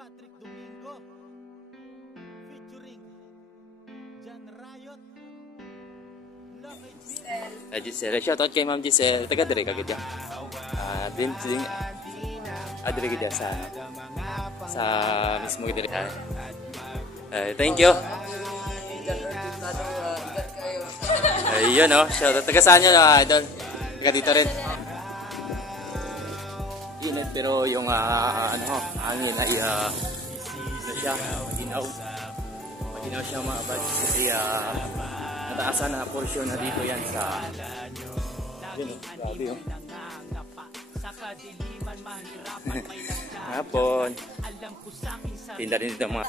Patrick Domingo featuring Jan Riot, Lucky Giselle. Giselle, shoutout kay Ma'am Giselle. Taga dire ka gid. Din adire gid sa mismo gid dire. Thank you. Ayun oh, shoutout. Taga saan nyo na idol? Taga dito rin. Init pero yung hangin ay siya, maginaw. Maginaw siya mga buds. Kasi nataasan na portion na dito yan sa yun, grabe yun. Hapon. Tinda rin dito mga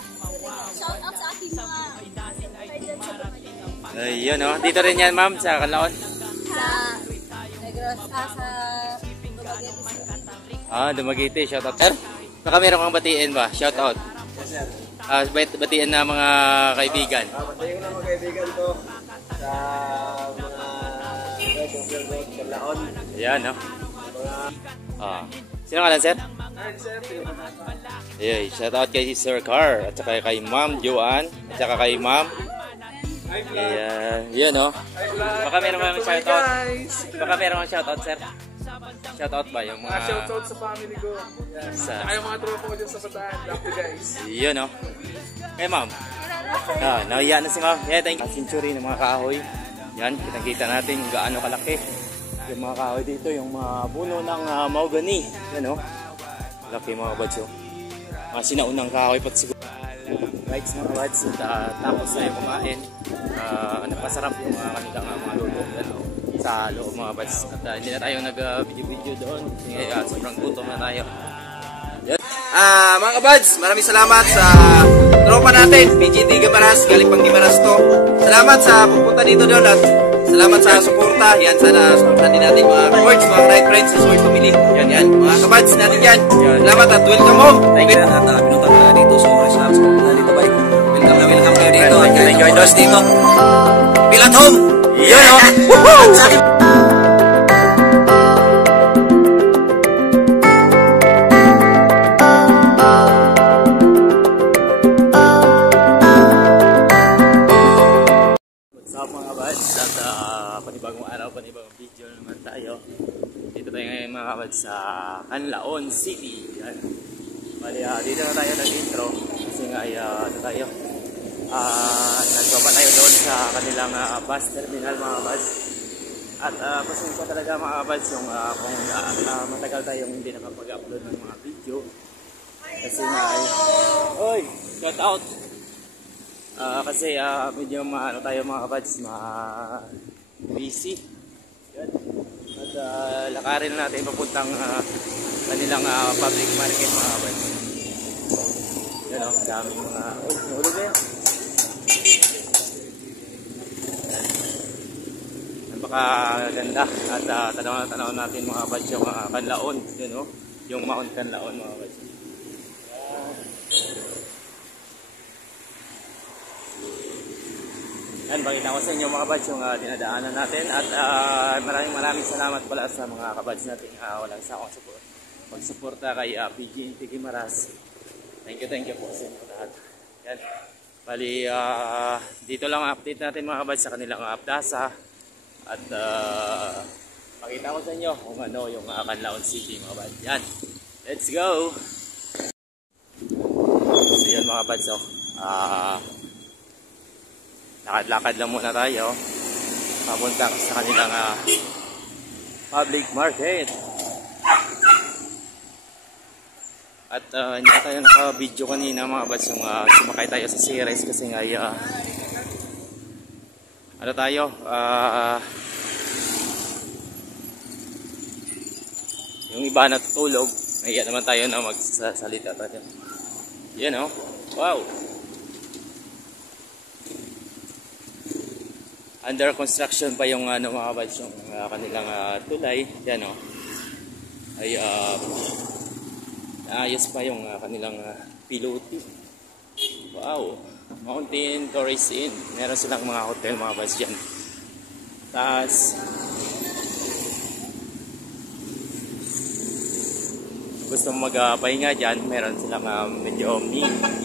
Shout out sa ating mga ayun o, dito rin yan ma'am sa Kalaon. sa Negros, sa Dumaguete, shout out sir. Baka meron kang batiin ba? Shout out. Yes, sir. Batiin na mga kaibigan. Batiin na mga kaibigan ko sa mga Road, Kalaon. Ayan no. Sino ka lang sir? Ayun, shout out kay Sir Car at saka kay Ma'am Joanne at saka kay Ma'am. Yan no. Baka meron kang shout out. Baka meron kang shout out sir. Shout out ba yung mga Shout out sa family ko. Sa yung mga tropa ko dyan sa Bataan. Love you guys. Yun no. Kay Ma'am. Nahiya na si Ma'am. Yeah, thank you. Century ng mga kahoy. Yan, kitang-kita natin yung gaano kalaki. Yung mga kahoy dito, yung mga puno ng mahogany. Yan no. Laki mga buds oh. Mga sinaunang kahoy pati siguro. Right mga buds. Tapos na yung kumain. Napasarap yung kanilang mga luto. Yan no. Sa loob mga buds. At hindi na tayo nag-video doon. Sobrang gutom na tayo. Mga kabads, maraming salamat sa tropa natin, PGT Gimaras, galing pang Gimaras to. Salamat sa pupunta dito doon at salamat sa suporta. Yan, sana suportahan din natin mga Swords, mga right friends sa Swords Family. Yan, mga kabads natin yan. Salamat at welcome home. Thank you. Pinuntan na dito, so salamat sa pupunta dito ba? Welcome kayo dito. Thank you endorse dito. Feel at home. Yan o. Woohoo! Panibagong araw, panibagong video naman tayo. Dito tayo ngayon mga kabads sa Canlaon City. Yan. Bali, dito na tayo nag-intro kasi nga tayo nagpapa tayo doon sa kanilang bus terminal mga kabads. At pasin ko talaga mga kabads yung kung matagal tayong hindi nakapag-upload ng mga video kasi nga oy, shout out kasi medyo tayo mga kabads busy. Yan. At lakarin na natin papuntang kanilang public market mga kabads. Yan o, daming mga nahulog na yan. Napakaganda at tanaw natin mga kabads yung Canlaon. Yan o, yung Mount Canlaon mga kabads. Yan, pakita ko sa inyo mga kabads yung dinadaanan natin at maraming salamat pala sa mga kabads natin walang sakong magsuporta kay PGT Gimaras. Thank you po sa inyo lahat. Yan, bali dito lang update natin mga kabads sa kanilang Apdasa at pakita ko sa inyo kung ano yung Canlaon City mga kabads. Yan, let's go! So yan mga kabads lakad-lakad lang muna tayo papunta sa kanilang public market at hindi na tayo naka-video kanina mga kabads yung sumakay tayo sa series kasi nga ano tayo yung iba natutulog kaya naman tayo na magsasalita tayo. Yan o, wow, under construction pa yung mga kabads yung kanilang tulay. Yan o, ay naayos pa yung kanilang piloty. Wow, Mountain Tourist Inn, meron silang mga hotel mga kabads dyan. Taas gusto magpahinga dyan, meron silang medyo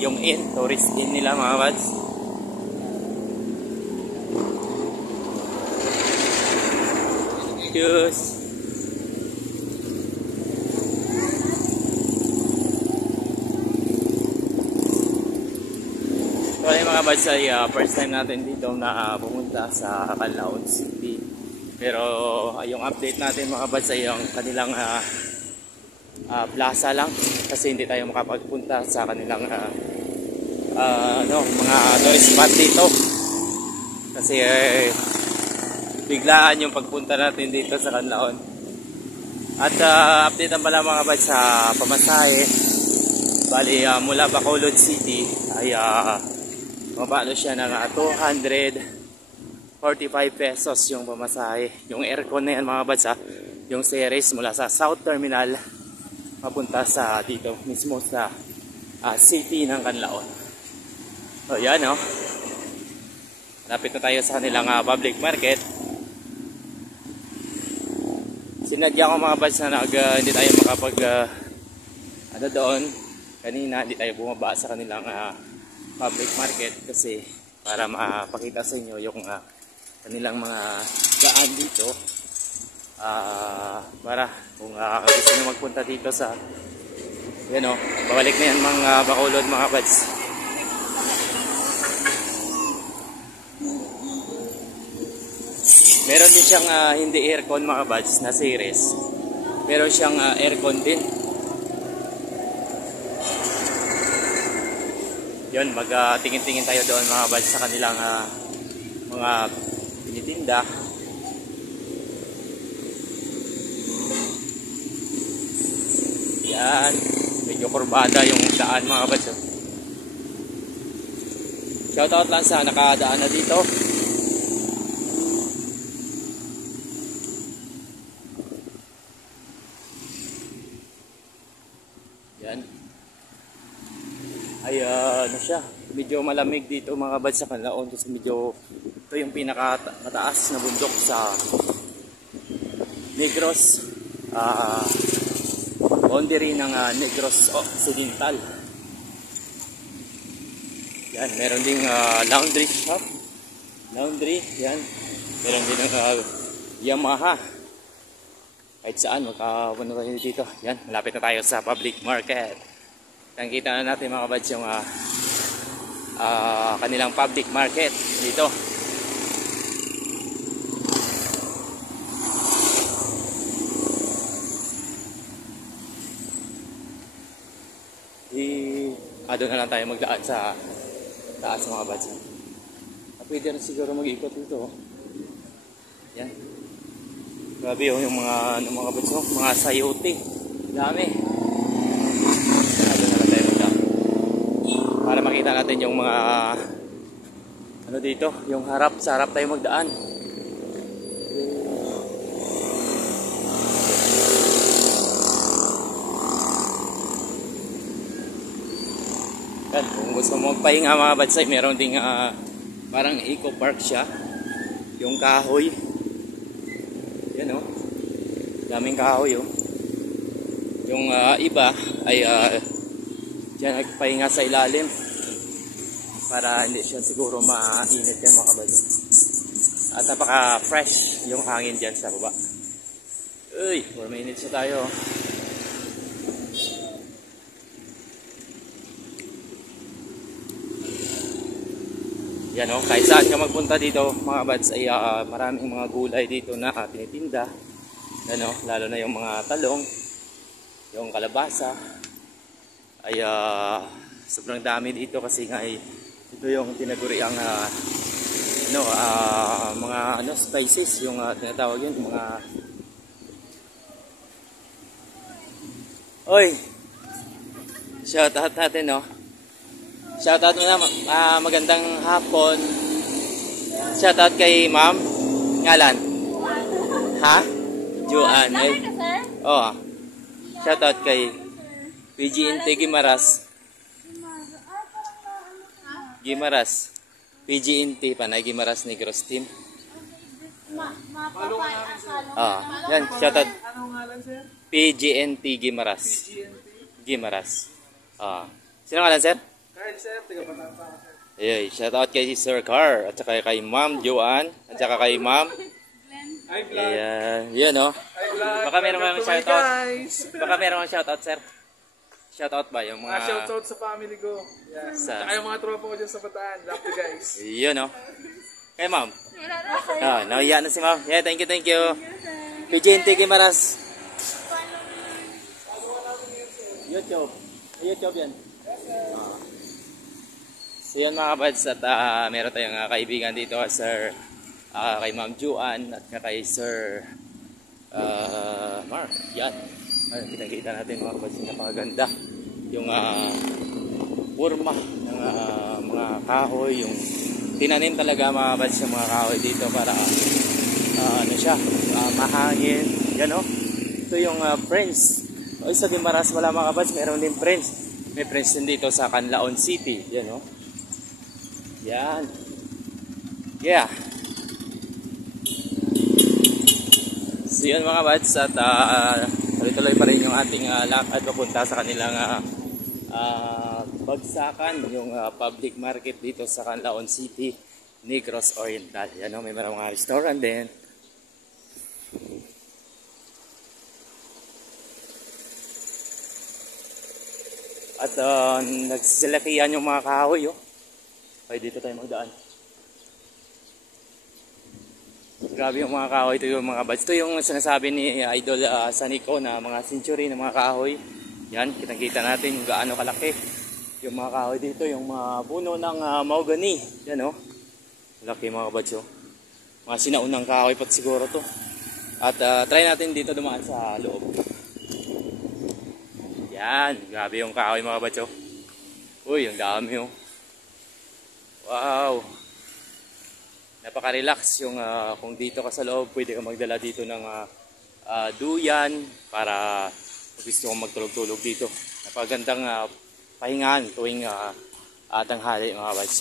yung tourist inn nila mga bads. Cheers! So ay mga bads ay first time natin dito na pumunta sa Canlaon City. Pero yung update natin mga bads ay yung kanilang plaza lang kasi hindi tayo makapagpunta sa kanilang mga tourist spot dito. Kasi biglaan yung pagpunta natin dito sa Canlaon. At update ang pala mga bads sa pamasahe. Bali mula Bacolod City ay mabalo siya ng 245 pesos yung pamasahe. Yung aircon na yan mga bads yung series mula sa South Terminal papunta sa dito mismo sa city ng Canlaon. So yan lapit na tayo sa kanilang public market. Sinadya ko mga bads na hindi tayo makapag doon kanina, hindi tayo bumaba sa kanilang public market kasi para mapakita sa inyo yung kanilang mga daan dito para kung gusto nyo magpunta dito sa babalik na yan mga Bacolod mga bads. Meron din siyang hindi aircon mga bads na series, meron siyang aircon din. Yun, magtingin-tingin tayo doon mga bads sa kanilang mga tinitinda. Yan, medyo kurbada yung daan mga bads. Shoutout lang sa nakadaan na dito. Yan. Ay siya, medyo malamig dito mga bads sa Canlaon kasi medyo ito yung pinakamataas na bundok sa Negros, boundary ng Negros Occidental. Yan, meron ding laundry shop, yan, meron din ng Yamaha. Kahit saan magkapunta tayo dito. Yan, malapit na tayo sa public market. Nakikita na natin mga bads yung kanilang public market dito. Doon na lang tayo magdaan sa taas mga bads. Pwede na siguro mag-ikot dito. Yan. Grabe yung mga bads, mga sayote. Dami. Para makita natin yung mga dito, yung sa harap tayo magdaan. Yan, kung gusto mo magpahinga mga badsay, meron ding parang eco park siya, yung kahoy. Yan daming kahoy yung iba ay diyan nagpahinga sa ilalim para hindi siya siguro mainit yan mga kabads. At napaka fresh yung hangin dyan sa baba. Uy, 4 minutes na tayo. Yan kahit saan ka magpunta dito mga kabads ay maraming mga gulay dito na tinitinda. Lalo na yung mga talong, yung kalabasa ay sobrang dami dito kasi nga ito yung tinaguriang mga spices yung tinatawag yun, mga shoutout natin shoutout muna, magandang hapon. Shoutout kay ma'am ngalan Joan. Shoutout kay PGNT Gimaras. PGNT Panay Gimaras Negros Team. Yan, shoutout. PGNT Gimaras. Gimaras. Sino ka lang, sir? Kahit sir, tiga Batata. Ayun, shout out kay Sir Car, at saka kay Ma'am Joanne, at saka kay Ma'am. Hi, vlog. Ayan, yun oh. Hi, vlog. Baka meron kang Welcome to my shoutout. guys. Baka meron kang shout out, sir. Shout out ba yung mga... Shoutout sa family ko. Yeah. Sa- Tsaka yung mga tropa ko dyan sa Bataan. Love you guys. Yun oh. Kay Ma'am. Nahiya na si Ma'am. Yeah, thank you, thank you. PJNT Gimaras. YouTube. YouTube yan. So yun mga kabads, at meron tayong kaibigan dito, Sir, kay Ma'am Juan at kay Sir Mark. Yan. Kita-kita natin mga kabads, napakaganda. Yung purma ng mga kahoy, yung tinanim talaga mga kabads yung mga kahoy dito para ano siya, mahangin. Yan o. Ito yung friends. O sa Gimaras wala mga kabads, meron din friends. May friends din dito sa Canlaon City. Yan o. Yan. Yeah. So yun mga kabads, at tuloy-tuloy pa rin yung ating lakad papunta sa kanilang bagsakan, yung public market dito sa Canlaon City, Negros Oriental. Yan o, may mga restaurant din. At nagsisilakihan yung mga kahoy, oh. Okay, dito tayo magdaan. Grabe yung mga kahoy. Ito yung mga bads. Ito yung sinasabi ni Idol Sanico na mga century ng mga kahoy. Yan, kitang-kita natin yung gaano kalaki yung mga kahoy dito. Yung mga puno ng mahogany. Yan, oh. Laki mga bads, oh. Mga sinaunang kahoy pat siguro to. At try natin dito dumaan sa loob. Yan, grabe yung kahoy mga bads, oh. Uy, ang dami, oh. Wow. Napaka-relax yung kung dito ka sa loob, pwede ka magdala dito ng duyan para gusto kong magtulog-tulog dito. Napakagandang pahingahan tuwing tanghali mga bads.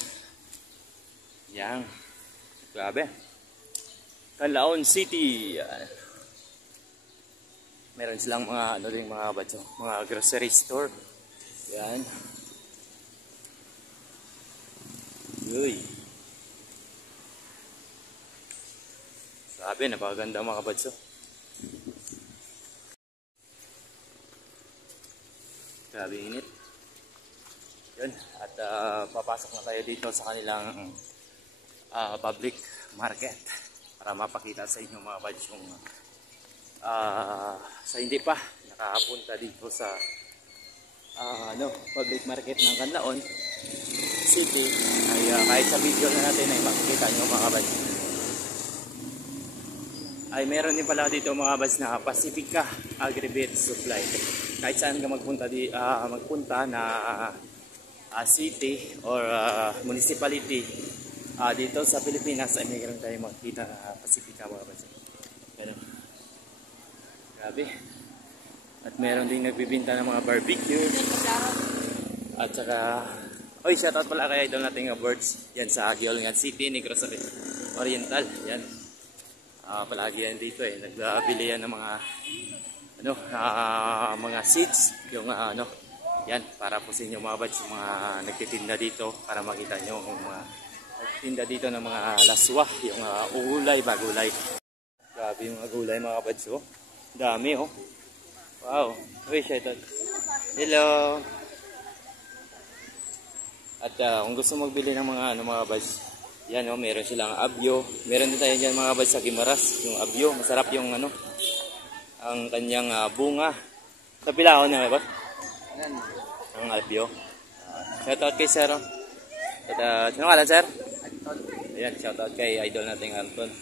Yan. Grabe. Canlaon City. Meron silang mga ano rin mga bads, mga grocery store. Yan. Uy. Sabi, napakaganda mga kabads. Grabe init. Yun. At papasok na tayo dito sa kanilang public market para mapakita sa inyo mga kabads yung sa hindi pa nakapunta dito sa public market ng Canlaon City ay kahit sa video na natin ay makikita nyo mga kabads. Ay meron din pala dito mga kabads na Pacifica Agri-Bait Supply. Kahit saan ka magpunta na city or municipality dito sa Pilipinas ay meron tayo makikita na Pacifica mga kabads. Ganun. Grabe. At meron din nagbibinta ng mga barbecue. At saka, oy, shoutout pala kay idol nating birds. Yan sa Giolngan City, Negros Oriental. Yan. Palagi yan dito eh. Nagbili yan ng mga mga seeds. Yung yan, para po sa inyo mga birds, yung mga nagtitinda dito para makita nyo yung mga nagtitinda dito ng mga laswa, yung ugulay, bagulay. Grabe yung mga gulay mga birds, oh. Dami, oh. Wow. Uy, shoutout. Hello. At kung gusto magbili ng mga mga buds, yan oh, meron silang abyo. Meron din tayo dyan mga buds sa Gimaras, yung abyo. Masarap yung ang kanyang bunga. Sa Pilao na ba? Ang abyo. Shoutout kay Sir. At sino ka lang, Sir? Ayan, shoutout kay idol nating Anton.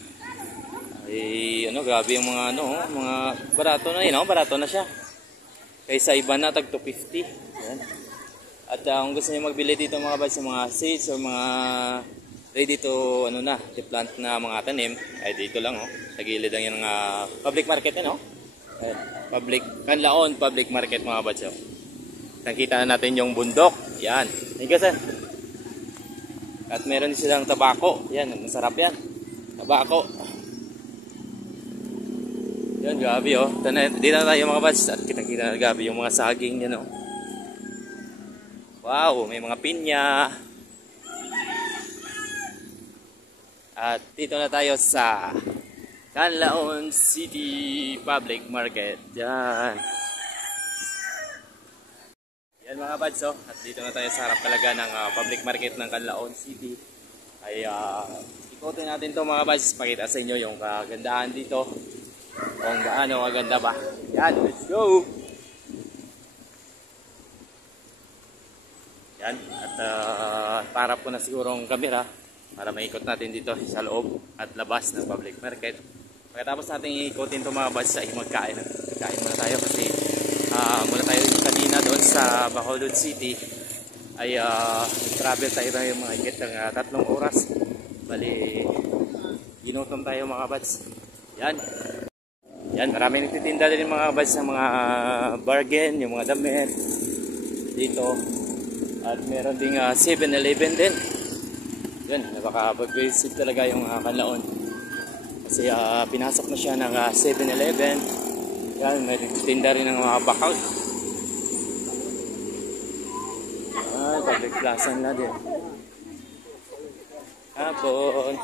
Ay, grabe yung mga mga barato na yun, barato na siya. Kaysa iba na, tag 250. Yan. At kung gusto niyo magbili dito mga buds, mga seeds o mga ready to, plant na mga tanim, ay dito lang, sa gilid lang yung public market, Canlaon public market mga buds, Nakita na natin yung bundok. Yan. Thank you, sir. At meron din silang tabako. Yan, masarap yan. Tabako. Yan, grabe, Dito na tayo mga buds. At kitang-kita na grabe yung mga saging yan, Wow, may mga pinya. At dito na tayo sa Canlaon City Public Market. Yan. Yan mga bads, oh. At dito na tayo sa harap talaga ng public market ng Canlaon City. Ay ikotin natin to mga bads. Pakita sa inyo yung kagandahan dito. Kung gaano kaganda ba. Yan, let's go! Yan, at parap ko na siguro ang camera para maikot natin dito sa loob at labas ng public market. Pagkatapos natin ikotin ito mga bads ay magkain. Kain muna tayo kasi mula tayo kanina doon sa Bacolod City ay travel tayo mga higit ng 3 oras. Bali, ginutom tayo mga bads. Yan. Yan, marami nagtitinda din mga bads ng mga bargain, yung mga damit dito. At meron ding 7-Eleven din. Yan, napaka-visit talaga yung Canlaon. Kasi pinasok na siya ng 7-Eleven. Yan, may tinda rin ng mga bakal. Ay, public plaza na din. Hapon.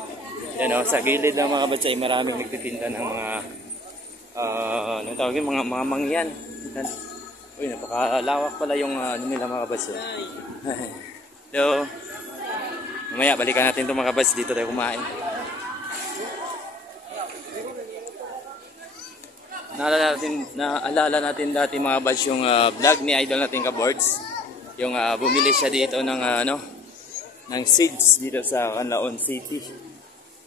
Yan o, sa gilid ng mga batsay, maraming nagtitinda ng mga anong tawag yun, mga mangyan. Yan. Uy, napakalawak pala yung nila mga batsay. Hello. Mamaya, balikan natin itong mga bads. Dito tayo kumain. Naalala natin dati mga bads yung vlog ni idol natin ka-boards. Yung bumili siya dito ng ng seeds dito sa Canlaon City.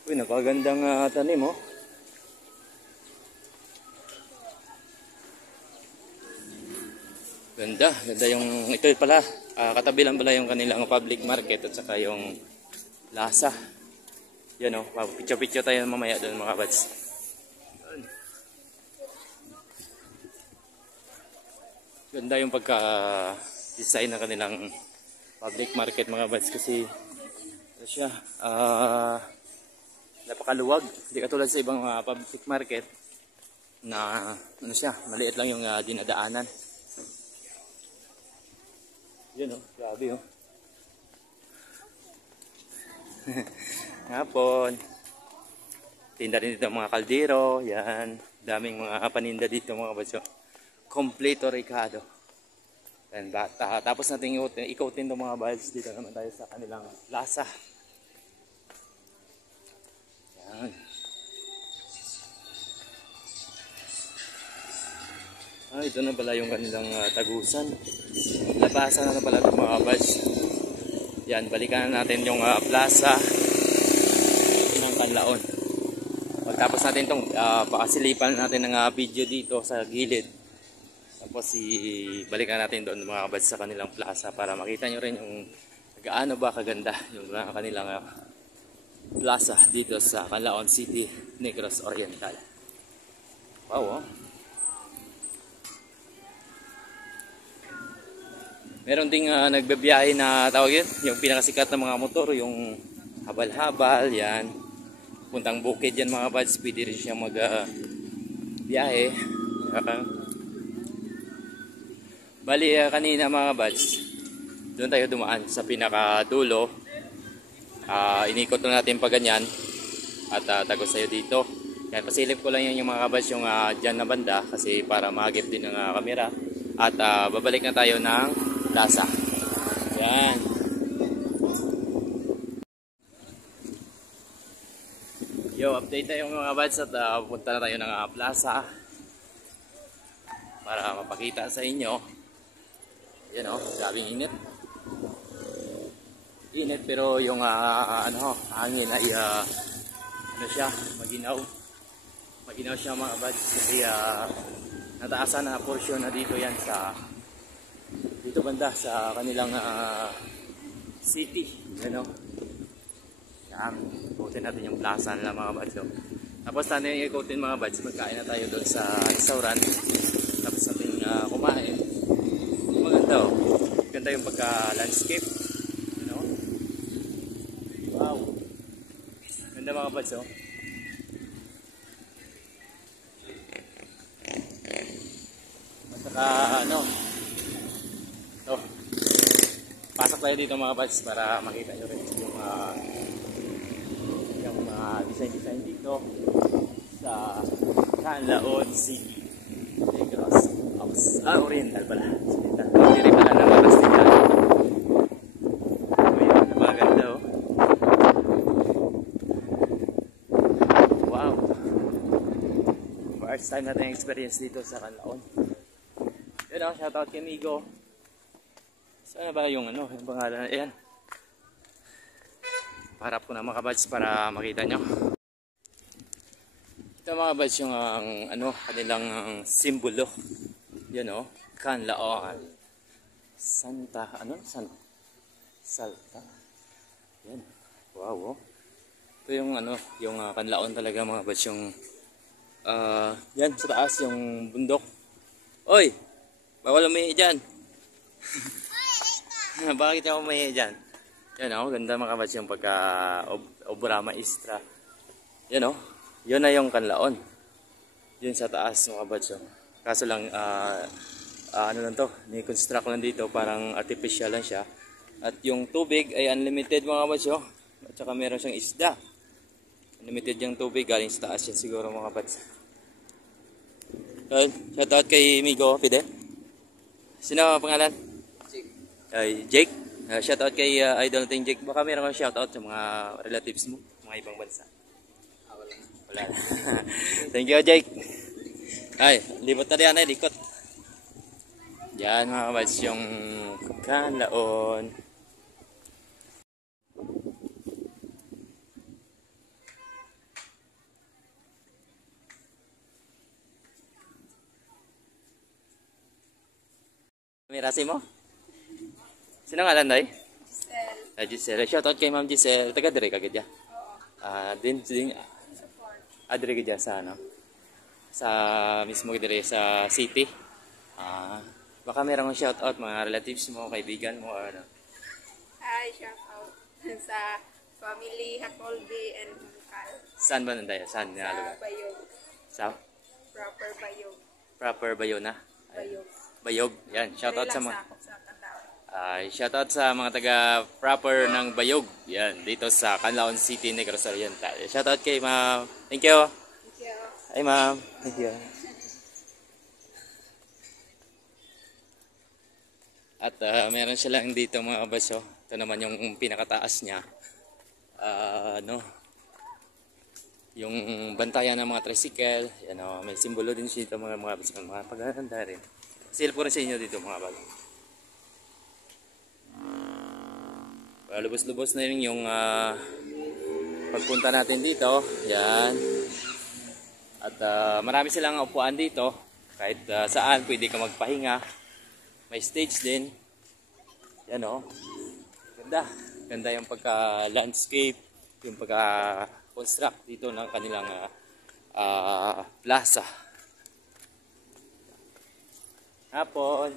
Uy, napagandang tanim oh. Ganda yung ito pala. Katabi lang pala yung kanilang public market at saka yung plaza. Yan o, picture tayo mamaya doon mga bads. Ganda yung pagka-design ng kanilang public market mga bads kasi ano siya, napakaluwag. Hindi katulad sa ibang public market na ano siya, maliit lang yung dinadaanan. Yan o, grabe o. Hapon. Tinda rin dito mga kaldero. Yan. Daming mga paninda dito mga baso. Completo Ricardo. And tapos natin ikotin itong mga bads. Dito naman tayo sa kanilang plaza. Yan. Ito na pala yung kanilang tagusan. Labasan na pala itong mga bads. Yan, balikan natin yung plaza ng Canlaon. Pagtapos natin itong pakasilipan natin ng video dito sa gilid. Tapos balikan natin doon mga bads sa kanilang plaza para makita nyo rin yung gaano ba kaganda yung kanilang plaza dito sa Canlaon City, Negros Oriental. Wow, oh. Meron ding nagbabiyahe na tawag yun, yung pinakasikat na mga motor, yung habal-habal, yan. Puntang bukid yan mga bads, pwede rin siya magbiyahe. Bali kanina mga bads, doon tayo dumaan sa pinakadulo. Inikot na natin pa ganyan at tagos tayo dito. Yan, pasilip ko lang yan yung mga bads yung dyan na banda kasi para mahagip din ng camera. At babalik na tayo ng plaza. Yan. Yo, update tayo mga bads at punta na tayo ng plaza para mapakita sa inyo. Yan o, grabing init. Init pero yung hangin ay ano siya, maginaw. Maginaw siya mga bads kasi nataasan na portion na dito yan sa dito banda sa kanilang city, ano. Yan, ikutin natin yung plaza nila mga bads. Tapos natin ikutin mga bads, magkain na tayo doon sa restaurant. Tapos natin kumain. Maganda oh. Ganda yung pagka-landscape, ano. Wow, ganda mga bads oh. At saka ano, ito tayo dito mga buds para makita nyo rin yung design dito sa Canlaon City, Negros Oriental pala. Hindi pala ng Castigal. Ayan, maganda oh. Wow, first time natin experience dito sa Canlaon. Yun oh, shoutout kay Migo. Saan ba yung yung pangalan? Ayan. Harap ko na mga buds para makita nyo. Ito mga buds yung kanilang simbolo. Yan o, Canlaon. Salta. Yan. Wow oh. Ito yung yung Canlaon talaga mga buds yung yan sa taas yung bundok. Oy! Bawal umihi dyan. Bakit ako umihi dyan? Yan o, ganda mga buds yung pagka obra maestra. Yan o, yun na yung Canlaon. Yun sa taas mga buds. Kaso lang, lang to, ni-construct lang dito, parang artificial lang siya. At yung tubig ay unlimited mga buds. At saka meron siyang isda. Unlimited yung tubig, galing sa taas yan siguro mga buds. Shoutout kay Migo, Pide. Sino ang pangalan? Jake. Shoutout kay Idol Ting Jake. Baka meron kang shoutout sa mga relatives mo, mga ibang bansa. Wala. Thank you, Jake. Ay, libot na diyan, likot. Yan mga buds yung Canlaon. Mirasi mo? Sino nga lang, Day? Giselle. Giselle. Shoutout kay Ma'am Giselle. Taga dire kagad ya? Oo. Din dire kagad sa sa mismo dire sa city. Baka meron kang shoutout mga relatives mo, kaibigan mo or ano? Hi, shoutout sa family Hakolbe and Mungkal. Saan ba nanday? Saan nga lugar? Bayog. Sa? Proper Bayog. Proper Bayona? Bayog. Bayog. Yan, shoutout sa mga Canlaon. shoutout sa mga taga proper ng Bayog. Yan, dito sa Canlaon City, Negros Oriental. Shoutout kay Ma'am. Thank you. Thank you. Ay Ma'am. Thank you. At meron siya lang dito mga baso. Ito naman yung pinakataas niya. Yung bantayan ng mga tricycle. Yan o, may simbolo din siya dito mga baso. Mga paghahanda rin. Silip ko rin sa inyo dito mga bago. Lubos-lubos na rin yung pagpunta natin dito. Yan. At marami silang upuan dito. Kahit saan pwede ka magpahinga. May stage din. Yan o. Ganda. Ganda yung pagka-landscape. Yung pagka-construct dito ng kanilang plaza. Hapon.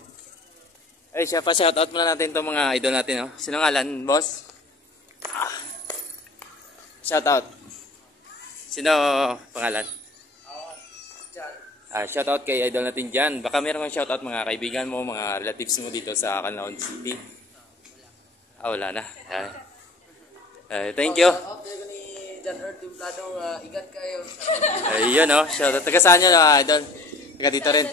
Ay, siya pa shoutout muna natin itong mga idol natin. Oh. Sino ngalan, boss? Shoutout. Sino pangalan? Shoutout kay idol natin dyan. Baka meron kang shoutout mga kaibigan mo, mga relatives mo dito sa Canlaon City. Wala na. Thank you. Ayun o. Shoutout. Taga saan nyo na idol? Taga dito rin.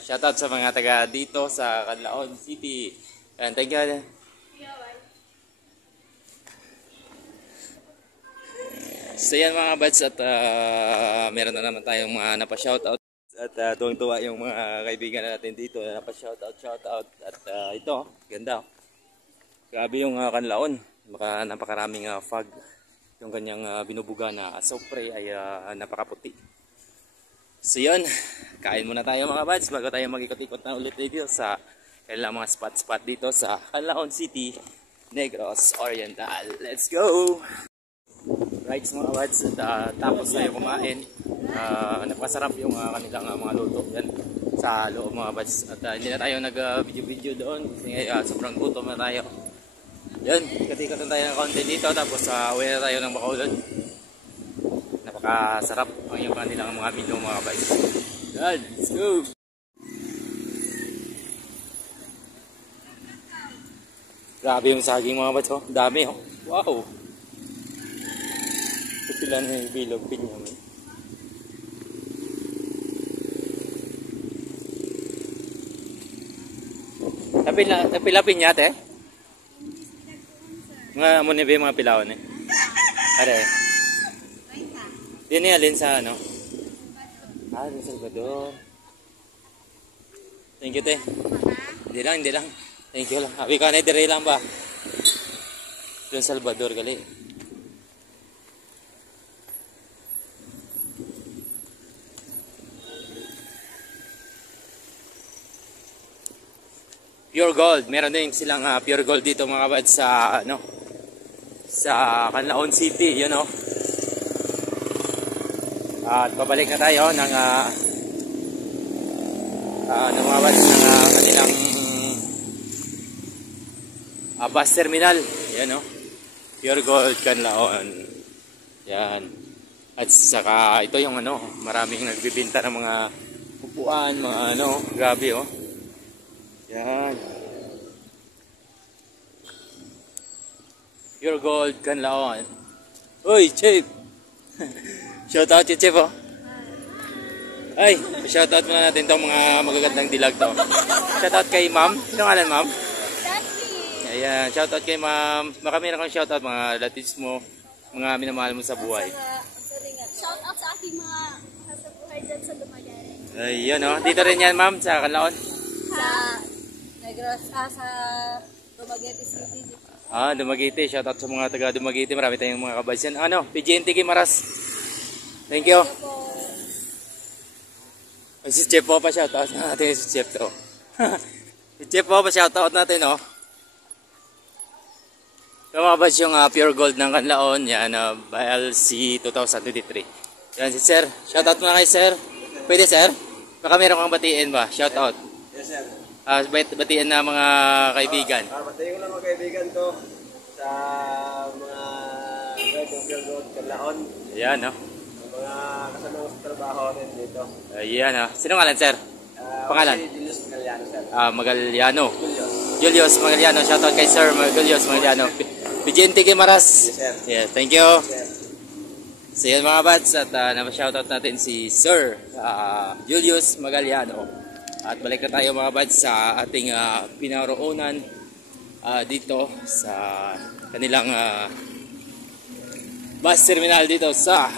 Shoutout sa mga taga dito sa Canlaon City. And thank you. So yan mga buds at meron na naman tayong mga napa-shoutout. At tuwang-tuwa yung mga kaibigan natin dito na napa-shoutout. At ito, ganda. Grabe yung Canlaon. Napakaraming fog. Yung kanyang binubuga na sopre ay napakaputi. So yun, kain muna tayo mga buds bago tayo mag-ikot-ikot na ulit dito sa kailang mga spot-spot dito sa Canlaon City, Negros Oriental. Let's go! Right mga buds, at tapos tayo kumain. Napasarap yung kanilang mga luto yan sa loob mga buds. At hindi na tayo nag-video-video doon kasi sobrang gutom na tayo. Yan, ikot-ikot na tayo ng konti dito tapos uwi na tayo ng Bacolod. Napakasarap ang yung kanilang mga menu mga buds. Yan, let's go! Grabe yung saging mga bads, oh. Dami, oh. Wow. Pila na yung bilog pinya mo. Tapila pinya, te? Mga mo nibi mga pilawan, eh. Are. Yan alin sa ano? Din Salvador. Thank you, te. Hindi lang. Thank you lang. Habi ka na, dire lang ba? Doon Salvador, gali. Pure gold. Meron din silang pure gold dito mga kabad sa ano, sa Canlaon City, you know. At babalik na tayo ng mga bus ng kanilang bus terminal. Yan, no? Pure Gold Canlaon. Yan. At saka ito yung ano, maraming nagbibinta ng mga upuan, mga ano, grabe, oh. Yan. Pure Gold Canlaon. Uy, Chip! Shoutout yung Chip, oh. Ay, shoutout muna natin itong mga magagandang dilag to. Shoutout kay ma'am. Sino ngalan, ma'am? Ayan, shoutout kay ma'am. Marami na kang shoutout, mga relatives mo, mga minamahal mo sa buhay. Shoutout sa aking mga sa buhay dyan sa Dumaguete. Ayun, oh. Dito rin yan, ma'am, sa Canlaon. Sa Negros, sa Dumaguete City. Dumaguete. Shoutout sa mga taga Dumaguete. Marami tayong mga kabayan. Ano, PGNT Gimaras. Thank you. Si Chef po pa shoutout natin. Si Chef to. Si Chef po pa shoutout natin, oh. Lumabas yung pure gold ng Canlaon. Yan, BLC 2023. Yan si Sir. Shoutout muna kay Sir. Pwede, Sir? Baka meron kang batiin ba? Shoutout. Yes, sir. Batiin na mga kaibigan. Batiin ko lang mga kaibigan ko sa mga pure gold Canlaon. Yan, no? Mga kasama ko sa trabaho rin dito. Ayan, sino ngalan, sir? Pangalan? Si Julius Magaliano, sir. Magaliano. Julius Magaliano. Shoutout kay Sir Julius Magaliano. PGNT Gimaras. Yes, sir. Yeah, thank you. Yes, So yan mga bats, at na-shoutout natin si Sir Julius Magaliano. At balik na tayo mga bats sa ating pinaroonan dito sa kanilang bus terminal dito sa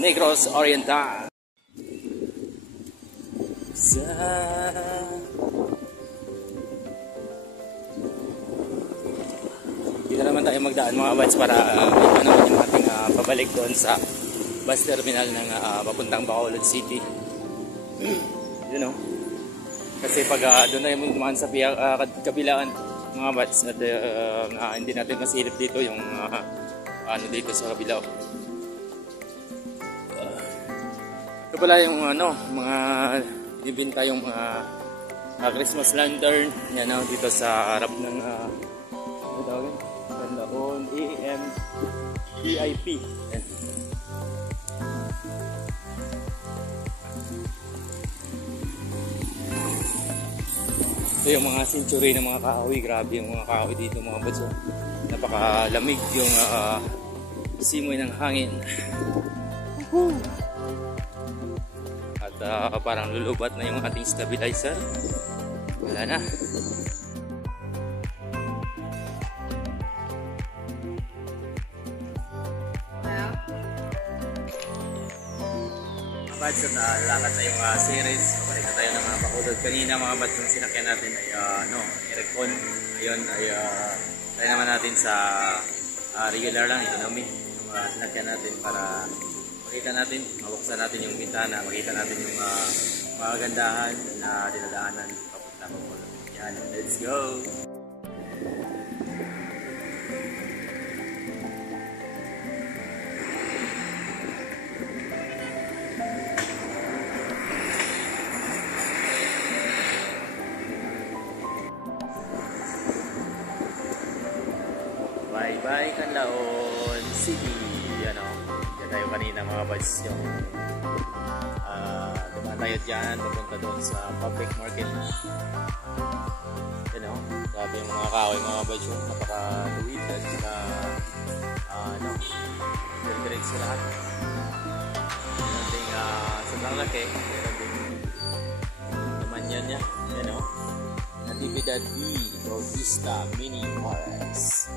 Negros Oriental. Dito naman tayo magdaan mga bats para ito naman yung ating pabalik doon sa bus terminal ng papuntang Bacolod City. You know, kasi pag doon tayo dumaan sa kabilaan mga bats at hindi natin masilip dito yung ano dito sa kabila. Ito pala yung ano, mga ibinta yung mga Christmas lantern. Yan o, dito sa harap ng ano tawagin? Canlaon AM VIP. Yan. Ito yung mga century ng mga kahoy. Grabe yung mga kahoy dito mga bads. Napakalamig yung simoy ng hangin. At parang lulubat na yung ating stabilizer. Wala na. Bads, at lakad na yung series. Pabalik na tayo ng mga Bacolod. Kanina mga bads, yung sinakyan natin ay Erecon. Ngayon ay tayo naman natin sa regular lang, economy. Yung sinakyan natin para makita natin, mabuksan natin yung bintana, makita natin yung mga gandahan na dinadaanan papunta ko. Yan, let's go! Bye-bye Canlaon City! Yan o. Yan tayo kanina mga buds yung dumaan tayo dyan, papunta doon sa public market. You know, grabe yung mga kahoy, mga badyo, napaka-luwid at saka diretso lahat. Meron ding sobrang laki, meron ding naman yan niya, you know, Natividad B Bautista Mini Forest.